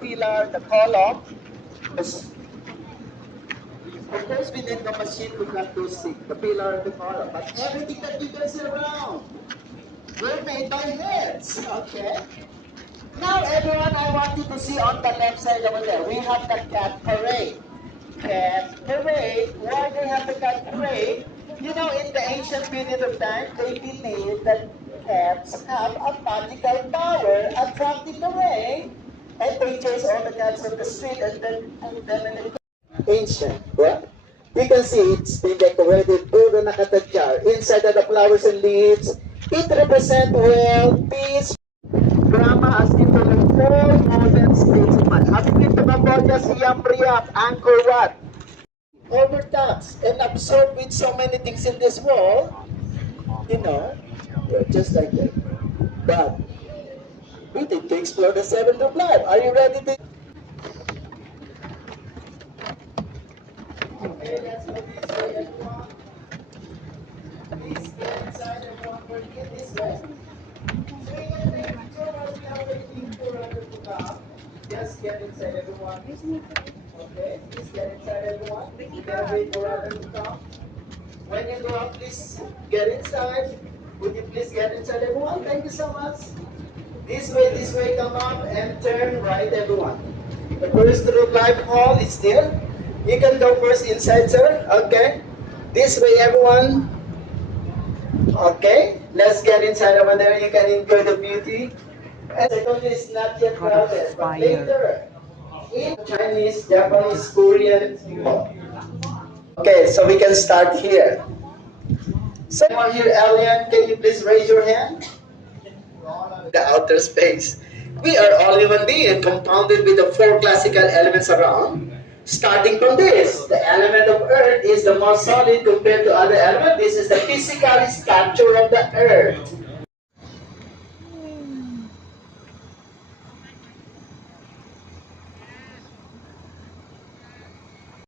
pillar, the column. Of course, we need the machine to cut those things, the pillar, the column. But everything that you can see around, were made by hands. Okay? Now, everyone, I want you to see on the left side over there, we have the cat parade. Cat parade. Why do we have the cat parade? You know, in the ancient period of time, they believed that cats have a magical power, attracting away, and they chase all the cats on the street and then put them in the ancient, right? You can see it's been decorated, puro nakatadya. Inside are the flowers and leaves. It represents wealth, peace, drama as into the four modern states of man. Habit nito Cambodia, Siam Reap, Angkor Wat. Overtaxed and absorbed with so many things in this world, you know, just like that. But we need to explore the seventh of life. Are you ready to? Okay, let's go this way, everyone. Please get inside, everyone. We're in this way. So you can take a picture while we are waiting for others to come. Just get inside, everyone. Okay, please get inside, everyone. We can wait for others to come. When you go out, please get inside. Would you please get inside, everyone? Thank you so much. This way, come up and turn right, everyone. The first group live hall is there. You can go first inside, sir. Okay. This way, everyone. Okay. Let's get inside over there. You can enjoy the beauty. And second is not yet crowded, but later in Chinese, Japanese, Korean. Okay, so we can start here. So anyone here, alien, can you please raise your hand? The outer space. We are all human beings compounded with the four classical elements around. Starting from this, the element of earth is the most solid compared to other elements. This is the physical structure of the earth.